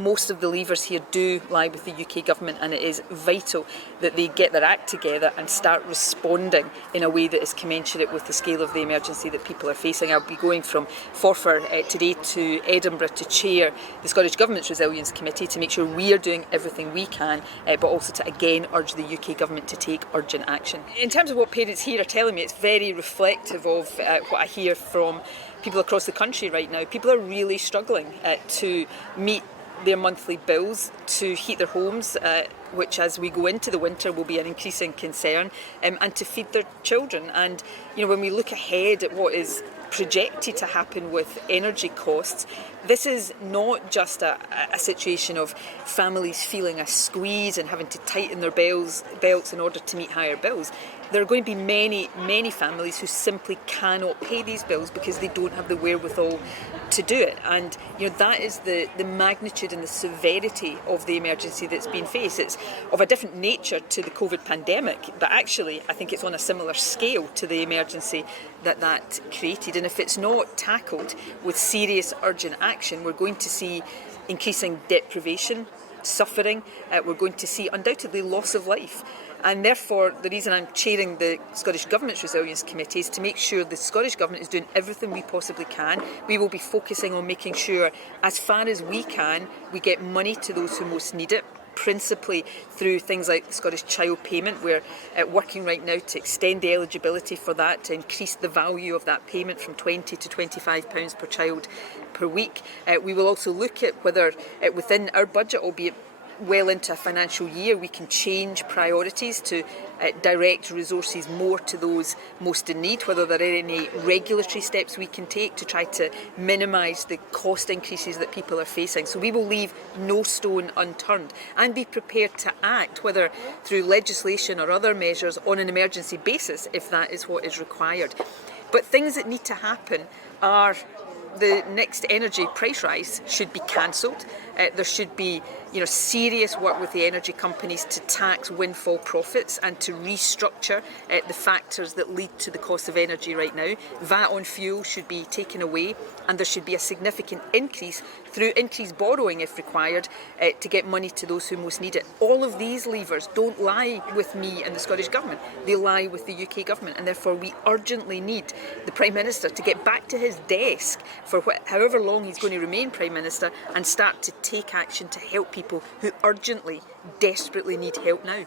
Most of the levers here do lie with the UK government, and it is vital that they get their act together and start responding in a way that is commensurate with the scale of the emergency that people are facing. I'll be going from Forfar today to Edinburgh to chair the Scottish Government's Resilience Committee to make sure we are doing everything we can, but also to again urge the UK government to take urgent action. In terms of what parents here are telling me, it's very reflective of what I hear from people across the country right now. People are really struggling to meet their monthly bills, to heat their homes, which as we go into the winter will be an increasing concern, and to feed their children. And when we look ahead at what is projected to happen with energy costs, this is not just a situation of families feeling a squeeze and having to tighten their belts in order to meet higher bills. There are going to be many families who simply cannot pay these bills because they don't have the wherewithal to do it. And that is the magnitude and the severity of the emergency that's been faced. It's of a different nature to the COVID pandemic, but actually I think it's on a similar scale to the emergency that created. And if it's not tackled with serious urgent action, we're going to see increasing deprivation, suffering, we're going to see undoubtedly loss of life. And therefore, the reason I'm chairing the Scottish Government's Resilience Committee is to make sure the Scottish Government is doing everything we possibly can. We will be focusing on making sure, as far as we can, we get money to those who most need it, principally through things like the Scottish Child Payment. We're working right now to extend the eligibility for that, to increase the value of that payment from £20 to £25 per child per week. We will also look at whether within our budget, albeit well into a financial year, we can change priorities to direct resources more to those most in need, whether there are any regulatory steps we can take to try to minimise the cost increases that people are facing. So we will leave no stone unturned and be prepared to act, whether through legislation or other measures, on an emergency basis if that is what is required. But things that need to happen are the next energy price rise should be cancelled. There should be serious work with the energy companies to tax windfall profits and to restructure the factors that lead to the cost of energy right now. VAT on fuel should be taken away, and there should be a significant increase through increased borrowing if required to get money to those who most need it. All of these levers don't lie with me and the Scottish Government, they lie with the UK Government, and therefore we urgently need the Prime Minister to get back to his desk for however long he's going to remain Prime Minister and start to take action to help people who urgently, desperately need help now.